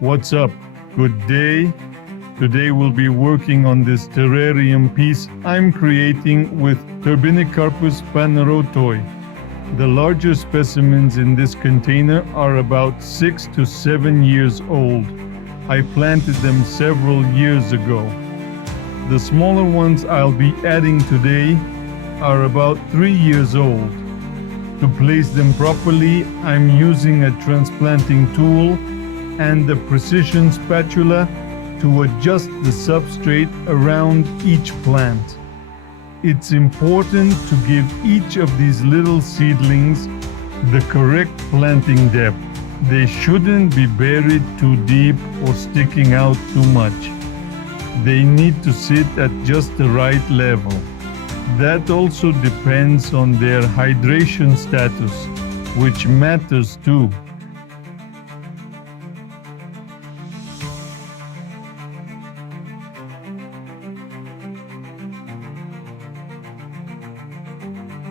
What's up? Good day. Today we'll be working on this terrarium piece I'm creating with Turbinicarpus panarotoi. The larger specimens in this container are about 6 to 7 years old. I planted them several years ago. The smaller ones I'll be adding today are about 3 years old. To place them properly, I'm using a transplanting tool and the precision spatula to adjust the substrate around each plant. It's important to give each of these little seedlings the correct planting depth. They shouldn't be buried too deep or sticking out too much. They need to sit at just the right level. That also depends on their hydration status, which matters too.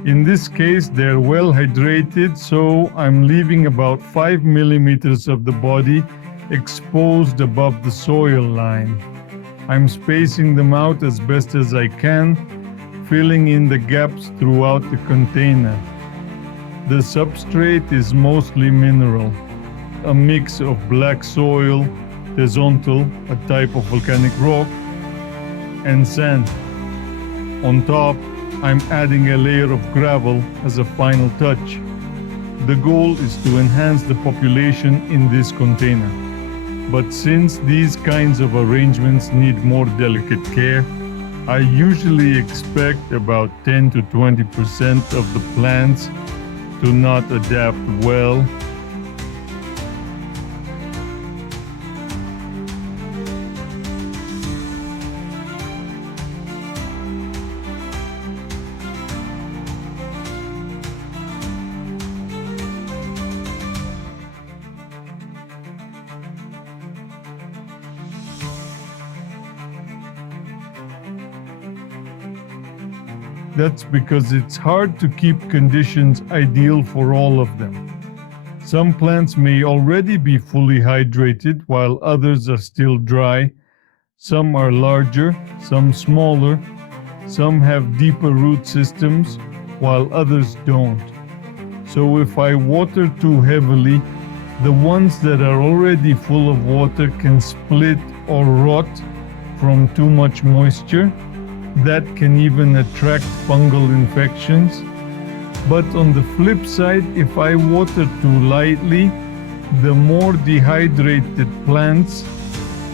In this case, they're well hydrated, so I'm leaving about 5 millimeters of the body exposed above the soil line. I'm spacing them out as best as I can, filling in the gaps throughout the container. The substrate is mostly mineral, a mix of black soil, horizontal, a type of volcanic rock, and sand. On top, I'm adding a layer of gravel as a final touch. The goal is to enhance the population in this container. But since these kinds of arrangements need more delicate care, I usually expect about 10 to 20% of the plants to not adapt well. That's because it's hard to keep conditions ideal for all of them. Some plants may already be fully hydrated while others are still dry. Some are larger, some smaller. Some have deeper root systems while others don't. So if I water too heavily, the ones that are already full of water can split or rot from too much moisture. That can even attract fungal infections. But on the flip side, if I water too lightly, the more dehydrated plants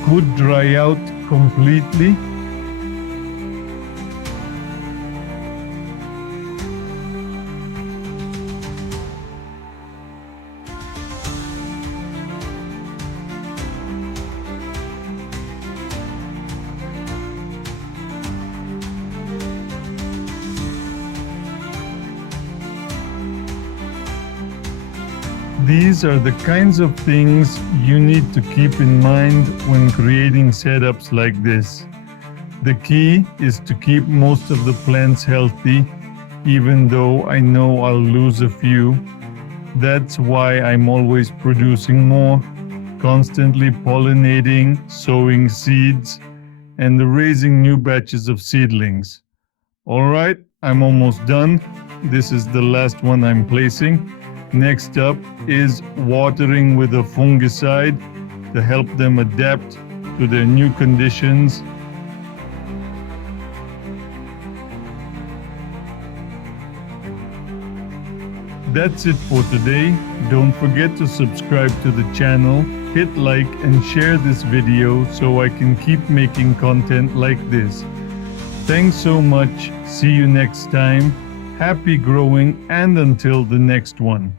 could dry out completely. These are the kinds of things you need to keep in mind when creating setups like this. The key is to keep most of the plants healthy, even though I know I'll lose a few. That's why I'm always producing more, constantly pollinating, sowing seeds, and raising new batches of seedlings. Alright, I'm almost done. This is the last one I'm placing. Next up is watering with a fungicide to help them adapt to their new conditions. That's it for today. Don't forget to subscribe to the channel, hit like and share this video so I can keep making content like this. Thanks so much. See you next time. Happy growing, and until the next one.